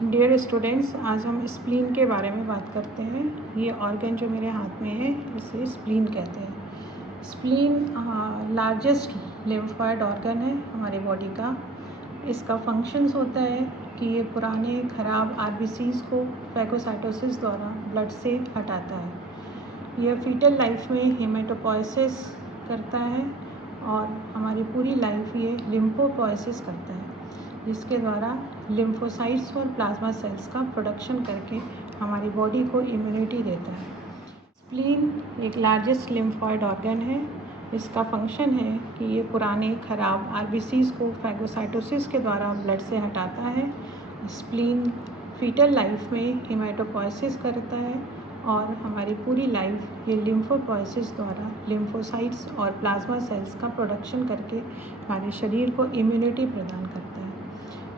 Dear students, आज हम spleen के बारे में बात करते हैं। ये ऑर्गन जो मेरे हाथ में है इसे स्प्लीन कहते हैं। स्प्लीन लार्जेस्ट लिम्फॉइड ऑर्गन है हमारी बॉडी का। इसका फंक्शंस होता है कि ये पुराने ख़राब आरबीसीज़ को फैगोसाइटोसिस द्वारा ब्लड से हटाता है। यह फीटल लाइफ में हेमेटोपोइसिस करता है और हमारी पूरी लाइफ ये लिम्फोपोइसिस करता है, जिसके द्वारा लिम्फोसाइट्स और प्लाज्मा सेल्स का प्रोडक्शन करके हमारी बॉडी को इम्यूनिटी देता है। स्प्लीन एक लार्जेस्ट लिम्फॉइड ऑर्गन है। इसका फंक्शन है कि ये पुराने ख़राब आरबीसीज़ को फैगोसाइटोसिस के द्वारा ब्लड से हटाता है। स्प्लीन फीटल लाइफ में हेमेटोपोइसिस करता है और हमारी पूरी लाइफ ये लिम्फोपोइसिस द्वारा लिम्फोसाइट्स और प्लाज्मा सेल्स का प्रोडक्शन करके हमारे शरीर को इम्यूनिटी प्रदान करता है।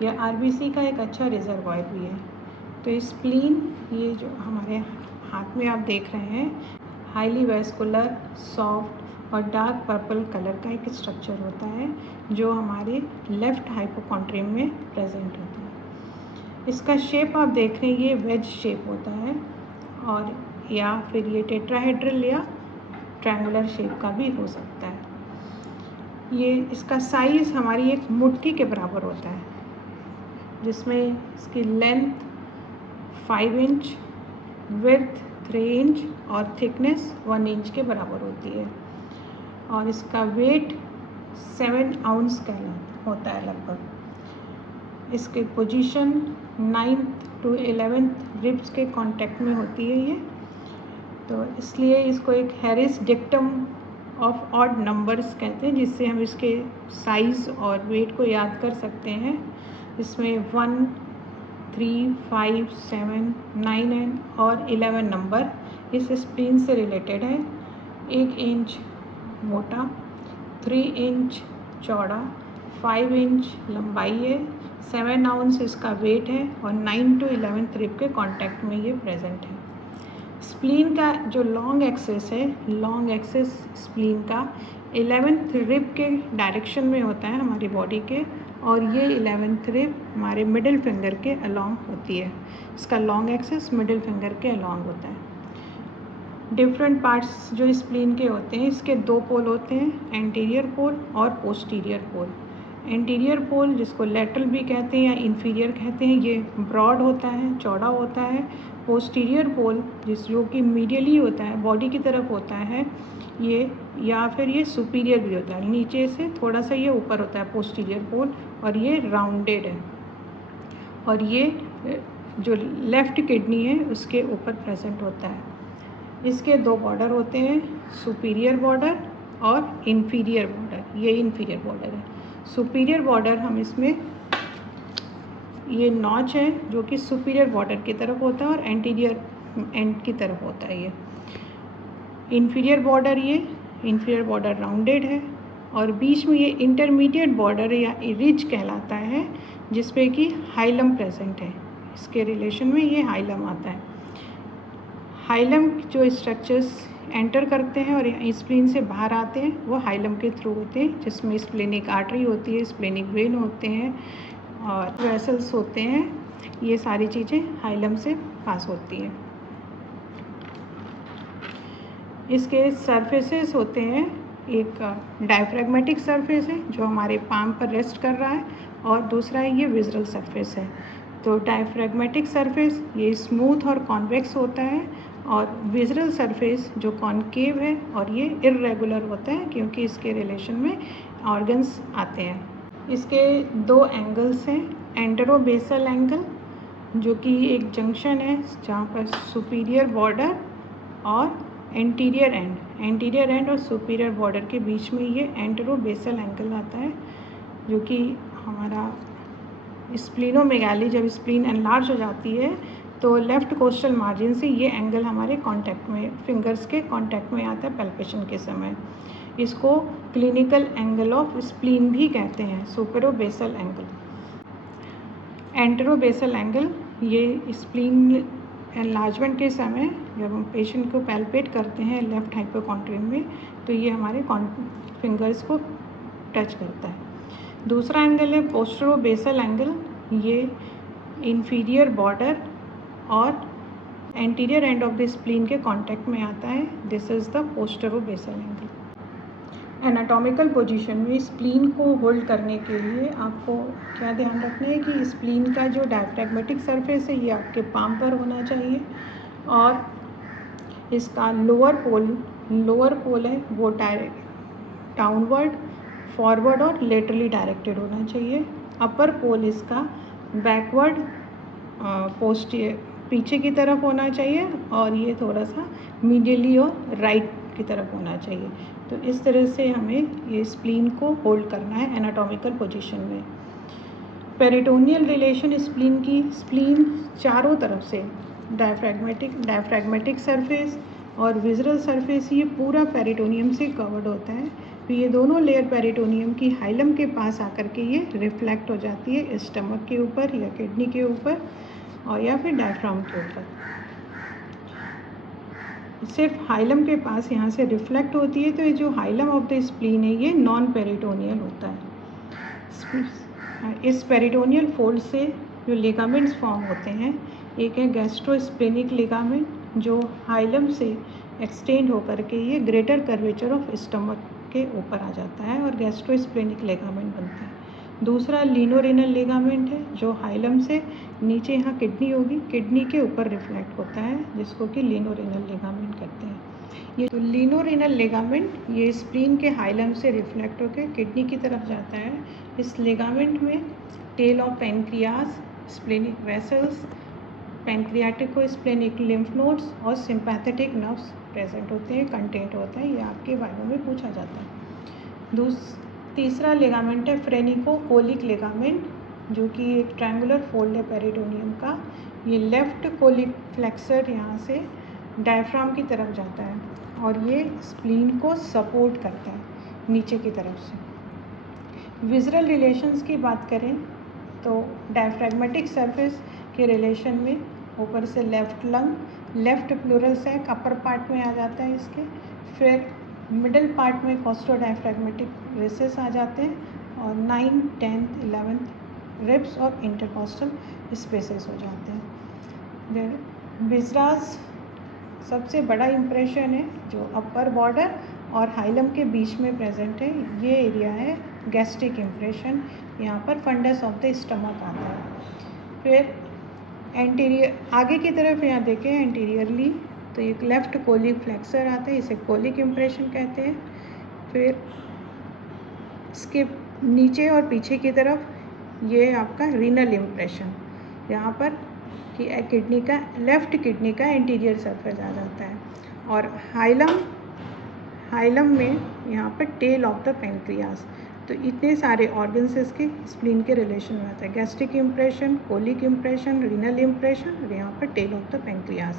यह आरबीसी का एक अच्छा रिजर्वॉयर भी है। तो स्प्लीन, ये जो हमारे हाथ में आप देख रहे हैं, हाईली वेस्कुलर, सॉफ्ट और डार्क पर्पल कलर का एक स्ट्रक्चर होता है जो हमारे लेफ्ट हाइपोकॉन्ड्रियम में प्रेजेंट होता है। इसका शेप आप देख रहे हैं, ये वेज शेप होता है और या फिर ये टेट्राहेड्रल या ट्रायंगुलर शेप का भी हो सकता है। ये इसका साइज़ हमारी एक मुट्ठी के बराबर होता है, जिसमें इसकी लेंथ 5 इंच, विड्थ 3 इंच और थिकनेस 1 इंच के बराबर होती है। और इसका वेट 7 आउंस का होता है लगभग। इसकी position 9th to 11th ribs के कांटेक्ट में होती है ये, तो इसलिए इसको एक Harris dictum of odd numbers कहते हैं, जिससे हम इसके साइज़ और वेट को याद कर सकते हैं। इसमें 1, 3, 5, 7, 9 और 11 नंबर इस स्प्लीन से रिलेटेड है। 1 इंच मोटा, 3 इंच चौड़ा, 5 इंच लंबाई है, 7 आउंस इसका वेट है और 9 to 11th रिब के कांटेक्ट में ये प्रेजेंट है। स्प्लीन का जो लॉन्ग एक्सेस है, लॉन्ग एक्सेस स्प्लीन का 11th रिब के डायरेक्शन में होता है हमारी बॉडी के, और ये 11th रिब हमारे मिडिल फिंगर के अलॉन्ग होती है। इसका लॉन्ग एक्सेस मिडिल फिंगर के अलॉन्ग होता है। डिफरेंट पार्ट्स जो स्प्लीन के होते हैं, इसके 2 पोल होते हैं, एंटीरियर पोल और पोस्टीरियर पोल। एंटीरियर पोल, जिसको लेटरल भी कहते हैं या इन्फीरियर कहते हैं, ये ब्रॉड होता है, चौड़ा होता है। पोस्टीरियर पोल जो कि मीडियली होता है, बॉडी की तरफ होता है ये, या फिर ये सुपीरियर भी होता है, नीचे से थोड़ा सा ये ऊपर होता है पोस्टीरियर पोल, और ये राउंडेड है। और ये जो लेफ़्ट किडनी है उसके ऊपर प्रेजेंट होता है। इसके 2 बॉर्डर होते हैं, सुपीरियर बॉर्डर और इन्फीरियर बॉर्डर। ये इन्फीरियर बॉर्डर है। सुपीरियर बॉर्डर हम इसमें, ये नॉच है जो कि सुपीरियर बॉर्डर की तरफ होता है और एंटीरियर एंड की तरफ होता है ये। इन्फीरियर बॉर्डर, ये इन्फीरियर बॉर्डर राउंडेड है और बीच में ये इंटरमीडिएट बॉर्डर या रिज कहलाता है, जिसपे कि हाइलम प्रेजेंट है। इसके रिलेशन में ये हाइलम आता है। हाइलम जो स्ट्रक्चर्स एंटर करते हैं और स्प्लीन से बाहर आते हैं वो हाइलम के थ्रू होते हैं, जिसमें स्प्लेनिक आर्टरी होती है, स्प्लेनिक वेन होते हैं और वेसल्स होते हैं। ये सारी चीज़ें हाइलम से पास होती हैं। इसके सरफेसेस होते हैं, एक डायफ्रैग्मेटिक सरफेस है जो हमारे पाम पर रेस्ट कर रहा है, और दूसरा ये विज़रल सरफेस है। तो डायफ्रैग्मेटिक सरफेस ये स्मूथ और कॉन्वेक्स होता है, और विज़रल सरफेस जो कॉन्केव है और ये इर्रेगुलर होता है, क्योंकि इसके रिलेशन में ऑर्गन्स आते हैं। इसके 2 एंगल्स हैं, एंटेरोबेसल एंगल जो कि एक जंक्शन है जहाँ पर सुपीरियर बॉर्डर और एंटीरियर एंड और सुपीरियर बॉर्डर के बीच में ये एंटेरोबेसल एंगल आता है, जो कि हमारा स्प्लीनोमेगाली, जब स्प्लीन एनलार्ज हो जाती है तो लेफ़्ट कोस्टल मार्जिन से ये एंगल हमारे कांटेक्ट में, फिंगर्स के कांटेक्ट में आता है पैल्पेशन के समय। इसको क्लिनिकल एंगल ऑफ स्प्लीन भी कहते हैं, सुपरोबेसल एंगल। एंटेरोबेसल एंगल ये स्प्लीन एनलार्जमेंट के समय जब हम पेशेंट को पैल्पेट करते हैं लेफ़्ट हाइपोकॉन्ड्रियम में, तो ये हमारे फिंगर्स को टच करता है। दूसरा एंगल है पोस्टेरोबेसल एंगल। ये इंफीरियर बॉर्डर और anterior end of the spleen के कांटेक्ट में आता है। This is the postero basal angle. Anatomical position में स्प्लीन को होल्ड करने के लिए आपको क्या ध्यान रखना है कि स्प्लीन का जो डायफ्रैग्मेटिक सरफेस है ये आपके पाम पर होना चाहिए और इसका लोअर पोल है वो डायरेक्ट डाउनवर्ड, फॉरवर्ड और लेटरली डायरेक्टेड होना चाहिए। अपर पोल इसका बैकवर्ड पीछे की तरफ होना चाहिए और ये थोड़ा सा मीडियली और राइट की तरफ होना चाहिए। तो इस तरह से हमें ये स्प्लीन को होल्ड करना है एनाटॉमिकल पोजीशन में। पेरिटोनियल रिलेशन स्प्लीन चारों तरफ से डायफ्रैग्मेटिक सरफेस और विज़रल सरफेस ये पूरा पेरिटोनियम से कवर्ड होता है। तो ये दोनों लेयर पेरिटोनियम की हाइलम के पास आकर के ये रिफ्लेक्ट हो जाती है स्टमक के ऊपर या किडनी के ऊपर और या फिर डायफ्राम के ऊपर। सिर्फ हाइलम के पास यहाँ से रिफ्लेक्ट होती है। तो ये जो हाइलम ऑफ द स्प्लीन है ये नॉन पेरिटोनियल होता है। इस पेरिटोनियल फोल्ड से जो लिगामेंट्स फॉर्म होते हैं, एक है गैस्ट्रोस्प्लेनिक लिगामेंट जो हाइलम से एक्सटेंड होकर के ये ग्रेटर कर्वेचर ऑफ स्टमक के ऊपर आ जाता है और गैस्ट्रोस्प्लेनिक लिगामेंट बनता है। दूसरा लीनोरेनल लिगामेंट है जो हाइलम से नीचे यहाँ किडनी होगी, किडनी के ऊपर रिफ्लेक्ट होता है जिसको कि लीनोरेनल लिगामेंट कहते हैं। ये तो लीनोरेनल लिगामेंट ये स्प्लीन के हाइलम से रिफ्लेक्ट होकर किडनी की तरफ जाता है। इस लिगामेंट में tail of pancreas, splenic vessels, pancreatico splenic lymph nodes और सिंपैथेटिक नर्व्स प्रेजेंट होते हैं, कंटेंट होता है। ये आपके वाइवा में पूछा जाता है। तीसरा लिगामेंट है फ्रेनिकोकोलिक लिगामेंट जो कि एक ट्रायंगुलर फोल्ड है पेरिटोनियम का। ये लेफ्ट कोलिक फ्लेक्सर यहाँ से डायफ्राम की तरफ जाता है और ये स्प्लीन को सपोर्ट करता है नीचे की तरफ से। विज़रल रिलेशंस की बात करें तो डायफ्रैग्मेटिक सरफेस के रिलेशन में ऊपर से left lung, left pleural sac upper part में आ जाता है इसके, फिर मिडल पार्ट में कॉस्टोडायफ्रैग्मेटिक रेसेस आ जाते हैं और 9th, 10th, 11th रिब्स और इंटरकॉस्टल स्पेसेस हो जाते हैं। विज़राज सबसे बड़ा इम्प्रेशन है जो अपर बॉर्डर और हाइलम के बीच में प्रेजेंट है। ये एरिया है गैस्ट्रिक इम्प्रेशन, यहाँ पर फंडस ऑफ द स्टमक आता है। फिर एंटीरियर आगे की तरफ यहाँ देखें एंटीरियरली तो एक लेफ्ट कोलिक फ्लेक्सर आता है, इसे कोलिक इम्प्रेशन कहते हैं। फिर इसके नीचे और पीछे की तरफ ये आपका रीनल इम्प्रेशन, यहाँ पर कि किडनी का लेफ्ट किडनी का एंटीरियर सरफेस आ जाता है और हाइलम में यहाँ पर टेल ऑफ द पैनक्रियाज। तो इतने सारे ऑर्गन्स इसके स्प्लीन के रिलेशन में आता है, gastric impression, colic impression, renal impression और यहाँ पर टेल ऑफ द पैनक्रियाज।